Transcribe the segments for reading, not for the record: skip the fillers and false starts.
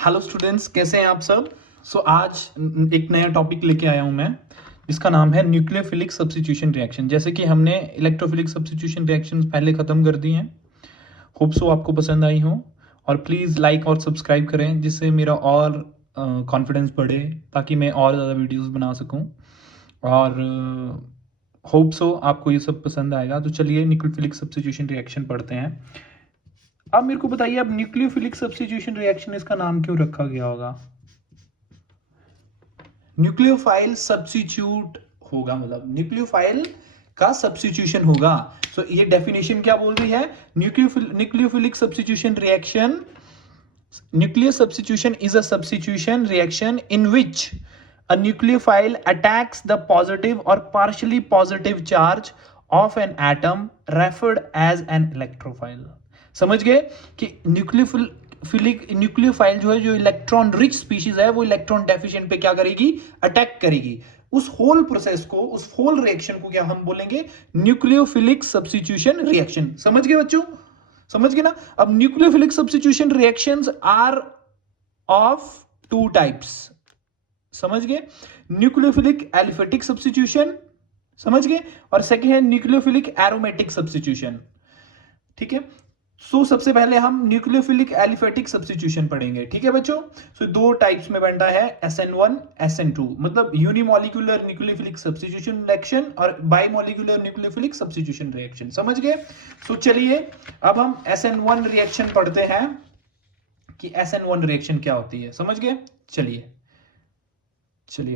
Hello students, कैसे हैं आप सब। आज एक नया टॉपिक लेके आया हूं मैं, जिसका नाम है न्यूक्लियोफिलिक सब्स्टिट्यूशन रिएक्शन। जैसे कि हमने इलेक्ट्रोफिलिक सब्स्टिट्यूशन रिएक्शंस पहले ख़त्म कर दी हैं। होप सो आपको पसंद आई हो, और प्लीज़ लाइक और सब्सक्राइब करें, जिससे मेरा और कॉन्फिडेंस बढ़े, ताकि मैं और ज़्यादा वीडियोस बना सकूं। और होप सो आपको ये सब पसंद आएगा। तो चलिए न्यूक्लियोफिलिक सब्स्टिट्यूशन रिएक्शन पढ़ते हैं। अब मेरे को बताइए, अब न्यूक्लियोफिलिक सब्स्टिट्यूशन रिएक्शन इसका नाम क्यों रखा गया होगा। न्यूक्लियोफाइल सब्स्टिट्यूट होगा, मतलब न्यूक्लियोफाइल का सब्स्टिट्यूशन होगा। सो ये डेफिनेशन क्या बोल रही है, nucleophilic substitution reaction, nuclear substitution is a substitution reaction in which a nucleophile attacks the positive or partially positive charge of an atom referred as an electrophile। समझ गए कि न्यूक्लियोफाइल जो है, जो इलेक्ट्रॉन रिच स्पीशीज है, वो electron deficient पे क्या करेगी, अटैक करेगी। उस होल प्रोसेस को, उस होल रिएक्शन को क्या हम बोलेंगे, न्यूक्लियोफिलिक सब्स्टिट्यूशन रिएक्शन। समझ गए बच्चों, समझ गए ना। अब nucleophilic substitution reactions are of two types, समझ गए। न्यूक्लियोफिलिक एलिफेटिक सब्स्टिट्यूशन, समझ गए, और सेकंड है न्यूक्लियोफिलिक एरोमेटिक सब्स्टिट्यूशन। ठीक है। सबसे पहले हम न्यूक्लियोफिलिक एलिफेटिक सब्स्टिट्यूशन पढ़ेंगे। ठीक है बच्चों। दो टाइप्स में बनता है, SN1 SN2, मतलब यूनिमोलिकुलर न्यूक्लियोफिलिक सब्स्टिट्यूशन रिएक्शन और बाइमोलिकुलर न्यूक्लियोफिलिक सब्स्टिट्यूशन रिएक्शन। समझ गए। चलिए अब हम SN1 रिएक्शन पढ़ते हैं कि SN1 रिएक्शन क्या होती है। समझ गए। चलिए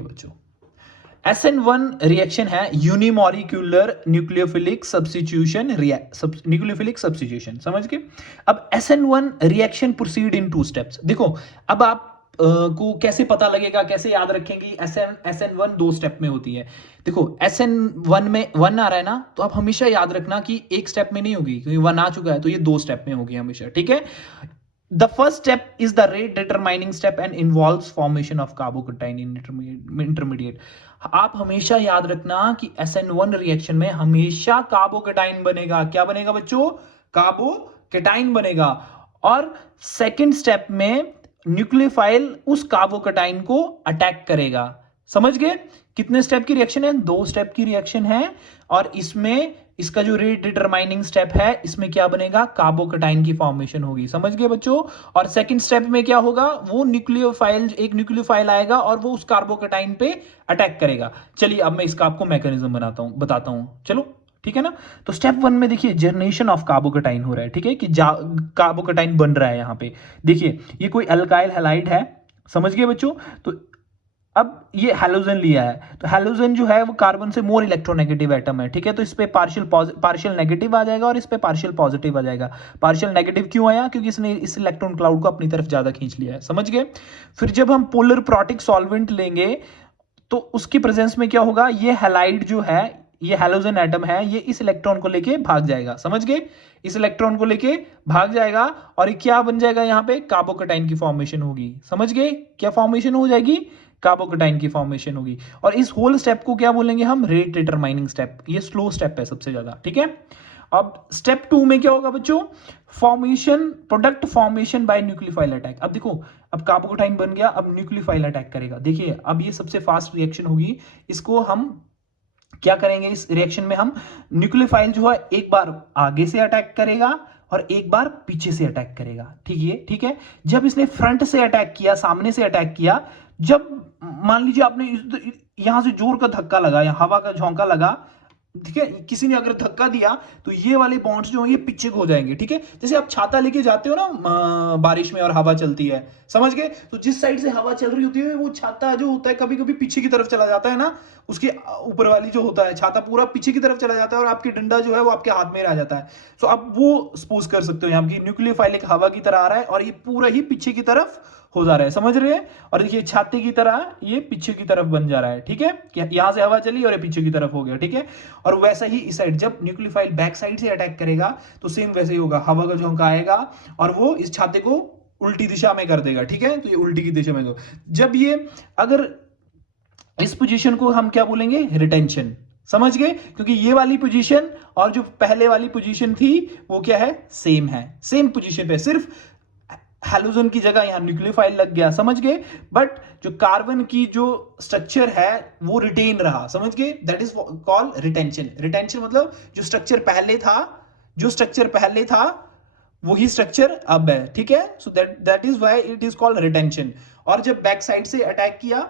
बच्चों, SN1 रिएक्शन है unimolecular nucleophilic substitution nucleophilic substitution. समझ गए। अब SN1 रिएक्शन प्रोसीड इन 2 स्टेप्स। देखो, अब आप को कैसे पता लगेगा, कैसे याद रखेंगे, SN1 2 स्टेप में होती है। देखो, SN1 में 1 आ रहा है ना, तो आप हमेशा याद रखना कि एक स्टेप में नहीं होगी, क्योंकि 1 आ चुका है, तो ये 2 स्टेप में होगी हमेशा। ठीक है। The first step is the rate determining step and involves formation of carbocation in intermediate। आप हमेशा याद रखना कि SN1 रिएक्शन में हमेशा कार्बोकेटाइन बनेगा। क्या बनेगा बच्चों, कार्बोकेटाइन बनेगा। और सेकंड स्टेप में न्यूक्लियोफाइल उस कार्बोकेटाइन को अटैक करेगा। समझ गए। कितने स्टेप की रिएक्शन है, 2 स्टेप की रिएक्शन है। और इसमें इसका जो रेट डिटरमाइनिंग स्टेप है, इसमें क्या बनेगा, कार्बोकेटाइन की फॉर्मेशन होगी। समझ गए बच्चों। और सेकंड स्टेप में क्या होगा, वो एक न्यूक्लियोफाइल आएगा और वो उस कार्बोकेटाइन पे अटैक करेगा। चलिए अब मैं इसका आपको मैकेनिज्म बताता हूं। चलो ठीक है ना। तो स्टेप 1 में देखिए, जनरेशन ऑफ कार्बोकेटाइन हो रहा है। ठीक है, कि कार्बोकेटाइन बन रहा है। यहां पे देखिए, ये कोई अल्काइल हैलाइड है। समझ गए बच्चों। तो अब ये हैलोजन लिया है, तो हैलोजन जो है वो कार्बन से मोर इलेक्ट्रोनेगेटिव एटम है। ठीक है। तो इस पे पार्शियल नेगेटिव आ जाएगा और इस पे पार्शियल पॉजिटिव आ जाएगा। पार्शियल नेगेटिव क्यों आया, क्योंकि इसने इस इलेक्ट्रॉन क्लाउड को अपनी तरफ ज्यादा खींच लिया है। समझ गए। फिर जब हम पोलर प्रोटिक सॉल्वेंट लेंगे, तो उसकी प्रेजेंस में क्या होगा, ये हैलाइड जो है, ये हैलोजन एटम है, ये इस इलेक्ट्रॉन को लेके भाग जाएगा। समझ गए। इस इलेक्ट्रॉन को लेके भाग जाएगा और ये क्या बन जाएगा, यहां पे कार्बोकेटाइन की फॉर्मेशन होगी। समझ गए। क्या फॉर्मेशन हो जाएगी, कार्बोकेटाइन की फॉर्मेशन होगी। और इस होल स्टेप को क्या बोलेंगे हम, रेट डिटरमाइनिंग स्टेप। ये स्लो स्टेप है सबसे ज्यादा। ठीक है। अब स्टेप 2 में क्या होगा बच्चों, formation, product formation by nucleophile attack. अब देखो, अब कार्बोकेटाइन बन गया, अब न्यूक्लियोफाइल अटैक करेगा। देखिए, अब ये सबसे फास्ट रिएक्शन होगी। इसको हम क्या करेंगे, इस रिएक्शन में हम न्यूक्लियोफाइल जो है एक बार आगे से अटैक करेगा और एक बार पीछे से अटैक करेगा। ठीक है। जब इसने फ्रंट से अटैक किया, सामने से अटैक किया, जब मान लीजिए आपने यहां से जोर का धक्का लगा या हवा का झोंका लगा, ठीक है, किसी ने अगर धक्का दिया, तो ये वाले बॉन्ड्स जो हैं ये पीछे को हो जाएंगे। ठीक है। जैसे आप छाता लेके जाते हो ना बारिश में और हवा चलती है, समझ गए। तो जिस साइड से हवा चल रही होती है, वो छाता जो होता है कभी कभी पीछे की तरफ चला जाता है ना, उसके ऊपर वाली जो होता है छाता पूरा पीछे की तरफ चला जाता है और आपकी डंडा जो है वो आपके हाथ में रह जाता है। तो आप वो सपोज कर सकते हो, यहाँ की न्यूक्लियोफाइल एक हवा की तरह आ रहा है और ये पूरा ही पीछे की तरफ हो जा रहा है। समझ रहे हैं। और देखिए, छाते की तरह ये पीछे की तरफ बन जा रहा है। ठीक है, कि यहां से हवा चली और ये पीछे की तरफ हो गया। ठीक है। और वैसा ही इस साइड, जब न्यूक्लियोफाइल बैक साइड से अटैक करेगा, तो सेम वैसे ही होगा, हवा का झोंका आएगा और वो इस छाते को उल्टी दिशा में कर देगा। ठीक है। तो ये उल्टी की दिशा में दो। जब ये, अगर इस पोजीशन को हम क्या बोलेंगे, रिटेंशन। समझ गए। क्योंकि ये वाली पोजीशन और जो पहले वाली पोजीशन थी वो क्या है, सेम है। सेम पोजीशन पे, सिर्फ हैलोजन की जगह यहां न्यूक्लियोफाइल लग गया, समझ गए। बट जो कार्बन की जो स्ट्रक्चर है वो रिटेन रहा, समझ गए। That is called retention. Retention मतलब जो स्ट्रक्चर पहले था, जो स्ट्रक्चर पहले था वही स्ट्रक्चर अब है, ठीक है। So that is why it is called retention. और जब बैक साइड से अटैक किया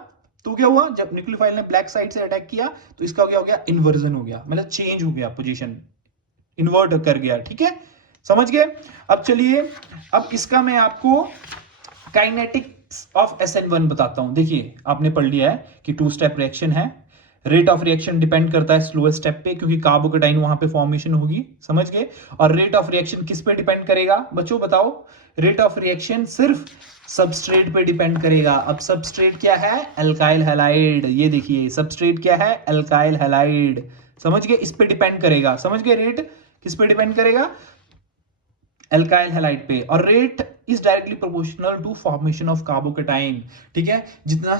तो क्या हुआ, जब न्यूक्लियोफाइल ने बैक साइड से अटैक किया तो इसका क्या हो गया, इन्वर्जन हो गया, मतलब चेंज हो गया, पोजीशन इन्वर्ट कर गया, ठीक है, समझ गए। अब चलिए, अब इसका मैं आपको काइनेटिक्स ऑफ SN1 बताता हूं। देखिए आपने पढ़ लिया है कि 2 स्टेप रिएक्शन है, रेट ऑफ रिएक्शन डिपेंड करता है स्लोएस्ट स्टेप पे, क्योंकि कार्बोकेटाइन वहां पे फॉर्मेशन होगी, समझ गए। और रेट ऑफ रिएक्शन किस पे डिपेंड करेगा बच्चों, बताओ। रेट ऑफ रिएक्शन सिर्फ सबस्ट्रेट पे डिपेंड करेगा। अब सबस्ट्रेट क्या है, अल्काइल हैलाइड। ये देखिए सबस्ट्रेट क्या है, अल्काइल हैलाइड, समझ गए, इस पे डिपेंड करेगा, समझ गए। रेट किस पे डिपेंड करेगा, अल्काइल हैलाइड पे। और rate is directly proportional to formation of carbocation, ठीक है। जितना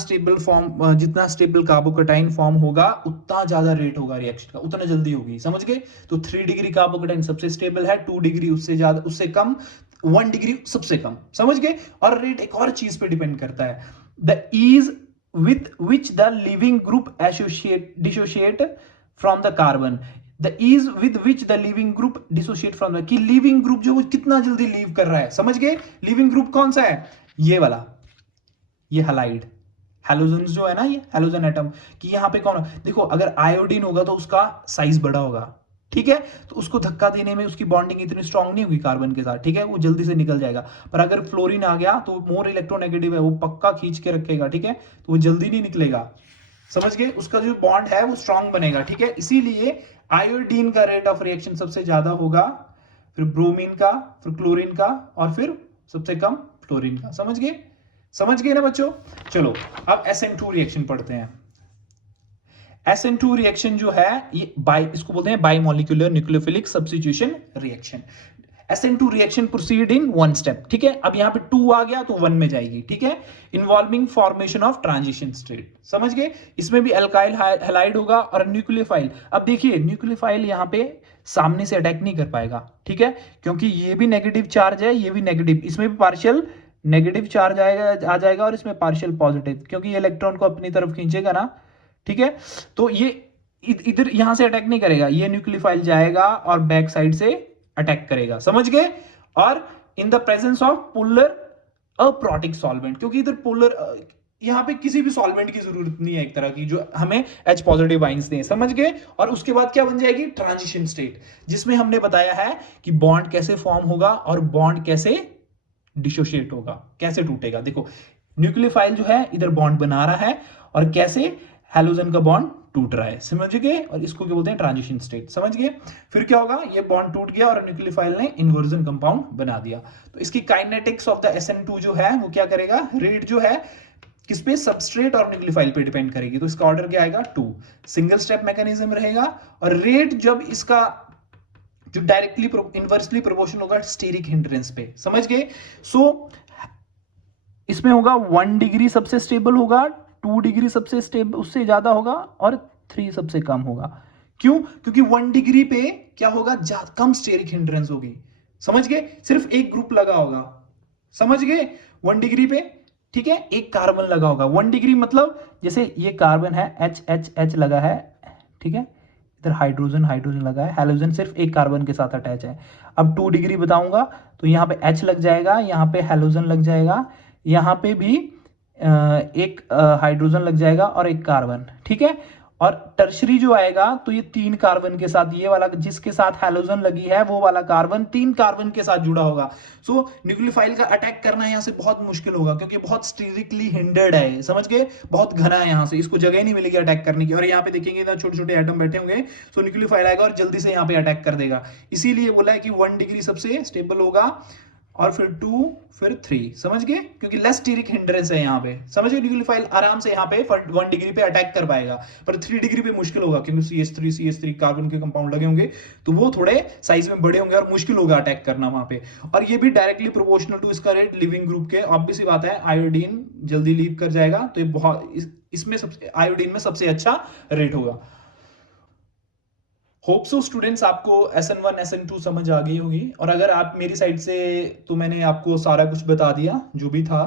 स्टेबल कार्बोकेटाइन फॉर्म होगा उतना ज्यादा रेट होगा रिएक्शन का, उतना जल्दी होगी, समझ गए। तो 3 डिग्री कार्बोकेटाइन सबसे स्टेबल है, 2 डिग्री उससे ज्यादा, उससे कम, 1 डिग्री सबसे कम, समझ गए। और रेट एक और चीज पे डिपेंड करता है, the ease with which the living group dissociate from the carbon, the ease with which the living group dissociate from the, कि living group जो वो कितना जल्दी लीव कर रहा है, समझ गए। living group कौन सा है, ये वाला, ये हैलाइड, हैलोजन जो है ना, ये हैलोजन एटम, कि यहां पे कौन, देखो अगर आयोडीन होगा तो उसका साइज बड़ा होगा, ठीक है, तो उसको धक्का देने में उसकी बॉन्डिंग इतनी स्ट्रांग नहीं होगी कार्बन के साथ, ठीक है, वो जल्दी से निकल जाएगा। पर अगर फ्लोरीन आ गया तो मोर इलेक्ट्रोनेगेटिव है, वो पक्का खींच के रखेगा, ठीक है, तो वो जल्दी नहीं निकलेगा, समझ गए, उसका जो बॉन्ड है वो स्ट्रांग बनेगा, ठीक है। इसीलिए आयोडीन का रेट ऑफ रिएक्शन सबसे ज्यादा होगा, फिर ब्रोमीन का, फिर क्लोरीन का, और फिर सबसे कम फ्लोरीन का, समझ गए, समझ गए ना बच्चों। चलो अब SN2 रिएक्शन पढ़ते हैं। SN2 रिएक्शन जो है ये इसको बोलते हैं bimolecular nucleophilic substitution reaction. SN2 reaction proceed in 1 step, ठीक है। अब यहां पे 2 आ गया तो 1 में जाएगी, ठीक है। Involving formation of transition state, समझ गए। इसमें भी अल्काइल हैलाइड होगा और न्यूक्लियोफाइल। अब देखिए न्यूक्लियोफाइल यहां पे सामने से अटैक नहीं कर पाएगा, ठीक है, क्योंकि ये भी नेगेटिव चार्ज है, ये भी नेगेटिव, इसमें भी पार्शियल नेगेटिव चार्ज आएगा, आ जाएगा, और इसमें पार्शियल पॉजिटिव, क्योंकि ये इलेक्ट्रॉन को अपनी तरफ खींचेगा ना, ठीक है। तो ये इधर यहां से अटैक नहीं करेगा, ये न्यूक्लियोफाइल जाएगा और बैक साइड से अटैक करेगा, समझ गए। और in the presence of polar aprotic solvent, क्योंकि इधर पोलर, यहां पे किसी भी सॉल्वेंट की जरूरत नहीं है एक तरह की, जो हमें H पॉजिटिव आइंस दें, समझ गए। और उसके बाद क्या बन जाएगी, ट्रांजिशन स्टेट, जिसमें हमने बताया है कि बॉन्ड कैसे फॉर्म होगा और बॉन्ड कैसे डिसोशिएट होगा, कैसे टूटेगा। देखो न्यूक्लियोफाइल जो है इधर बॉन्ड बना रहा है और कैसे हैलोजन का बॉन्ड टूट रहा है, समझ गए। और इसको क्या बोलते हैं, ट्रांजिशन स्टेट, समझ गए। फिर क्या होगा, ये बॉन्ड टूट गया और न्यूक्लियोफाइल ने इन्वर्जन कंपाउंड बना दिया। तो इसकी काइनेटिक्स ऑफ द SN2 जो है वो क्या करेगा, रेट जो है किस पे, सबस्ट्रेट और न्यूक्लियोफाइल पे डिपेंड करेगी। तो इसका ऑर्डर क्या आएगा, 2, सिंगल स्टेप मैकेनिज्म रहेगा। और रेट जब इसका जो डायरेक्टली इनवर्सली प्रोपोर्शनल होगा स्टीरिक हिंड्रेंस पे, समझ गए। सो इसमें होगा 1 डिग्री सबसे स्टेबल होगा, 2 डिग्री सबसे स्टेबल, उससे ज्यादा होगा, और 3 सबसे कम होगा। क्यों, क्योंकि 1 डिग्री पे क्या होगा, कम स्टेरिक हिंड्रेंस होगी, समझ गए, सिर्फ एक ग्रुप लगा होगा, समझ गए, 1 डिग्री पे, ठीक है, एक कार्बन लगा होगा। 1 डिग्री मतलब जैसे ये कार्बन है, H लगा है, ठीक है, इधर हाइड्रोजन लगा है, हैलोजन सिर्फ एक कार्बन के साथ अटैच है। अब 2 डिग्री बताऊंगा तो यहाँ पे H लग जाएगा, यहाँ पे हैलोजन लग जाएगा, यहाँ पे भी एक हाइड्रोजन लग जाएगा और एक कार्बन, ठीक है। और टर्शरी जो आएगा तो ये 3 कार्बन के साथ, ये वाला जिसके साथ हैलोजन लगी है वो वाला कार्बन 3 कार्बन के साथ जुड़ा होगा। सो न्यूक्लियोफाइल का अटैक करना यहाँ से बहुत मुश्किल होगा, क्योंकि बहुत स्टेरिकली हिंडर्ड है, समझ गए, बहुत घना है, यहाँ से इसको जगह नहीं मिलेगी अटैक करने की। और यहाँ पे देखेंगे इधर छोटे छोटे एटम बैठे होंगे, सो न्यूक्लियोफाइल आएगा और जल्दी से यहाँ पे अटैक कर देगा। इसीलिए बोला है कि 1 डिग्री सबसे स्टेबल होगा, और फिर 2, फिर 3, समझ गए, क्योंकि लेस स्टीरिक हिंड्रेंस है यहाँ पे, समझ गए। न्यूक्लियोफाइल आराम से यहाँ पे 1 डिग्री पे अटैक कर पाएगा, पर 3 डिग्री पे मुश्किल होगा, क्योंकि CH3 कार्बन के कंपाउंड लगे होंगे, तो वो थोड़े साइज में बड़े होंगे और मुश्किल होगा अटैक करना वहां पे। और ये भी डायरेक्टली प्रोपोर्शनल टू इसका रेट लिविंग ग्रुप के, ऑब्वियस सी बात है, आयोडीन जल्दी लीव कर जाएगा, तो ये बहुत इसमें सबसे, आयोडीन में सबसे अच्छा रेट होगा। होप सो स्टूडेंट्स आपको SN1 SN2 समझ आ गई होगी, और अगर आप मेरी साइड से तो मैंने आपको सारा कुछ बता दिया जो भी था।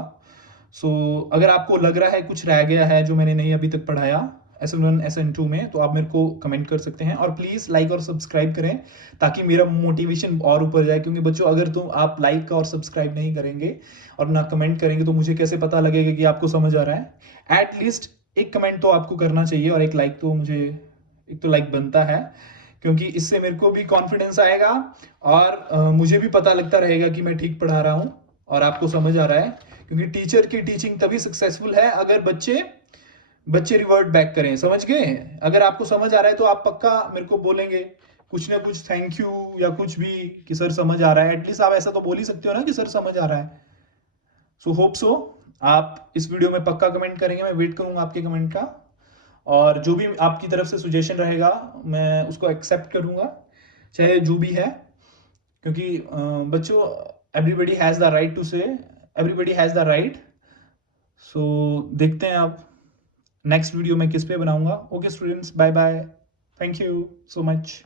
सो अगर आपको लग रहा है कुछ रह गया है जो मैंने नहीं अभी तक पढ़ाया SN1 SN2 में, तो आप मेरे को कमेंट कर सकते हैं, और प्लीज़ लाइक और सब्सक्राइब करें ताकि मेरा मोटिवेशन और ऊपर जाए। क्योंकि बच्चों, अगर तुम आप लाइक और सब्सक्राइब नहीं करेंगे और ना कमेंट करेंगे तो मुझे कैसे पता लगेगा कि आपको समझ आ रहा है। एटलीस्ट एक कमेंट तो आपको करना चाहिए, और एक लाइक तो मुझे, एक तो लाइक बनता है, क्योंकि इससे मेरे को भी कॉन्फिडेंस आएगा, और मुझे भी पता लगता रहेगा कि मैं ठीक पढ़ा रहा हूँ और आपको समझ आ रहा है। क्योंकि टीचर की टीचिंग तभी सक्सेसफुल है अगर बच्चे बच्चे रिवर्ट बैक करें। समझ गए? अगर आपको समझ आ रहा है तो आप पक्का मेरे को बोलेंगे कुछ ना कुछ, थैंक यू या कुछ भी, कि सर समझ आ रहा है। एटलीस्ट आप ऐसा तो बोल ही सकते हो ना कि सर समझ आ रहा है। सो होप सो आप इस वीडियो में पक्का कमेंट करेंगे, मैं वेट करूंगा आपके कमेंट का, और जो भी आपकी तरफ से सुजेशन रहेगा मैं उसको एक्सेप्ट करूंगा, चाहे जो भी है। क्योंकि बच्चों, everybody has the right to say, everybody has the right. So देखते हैं आप नेक्स्ट वीडियो में किस पे बनाऊंगा। Okay students, bye bye, thank you so much.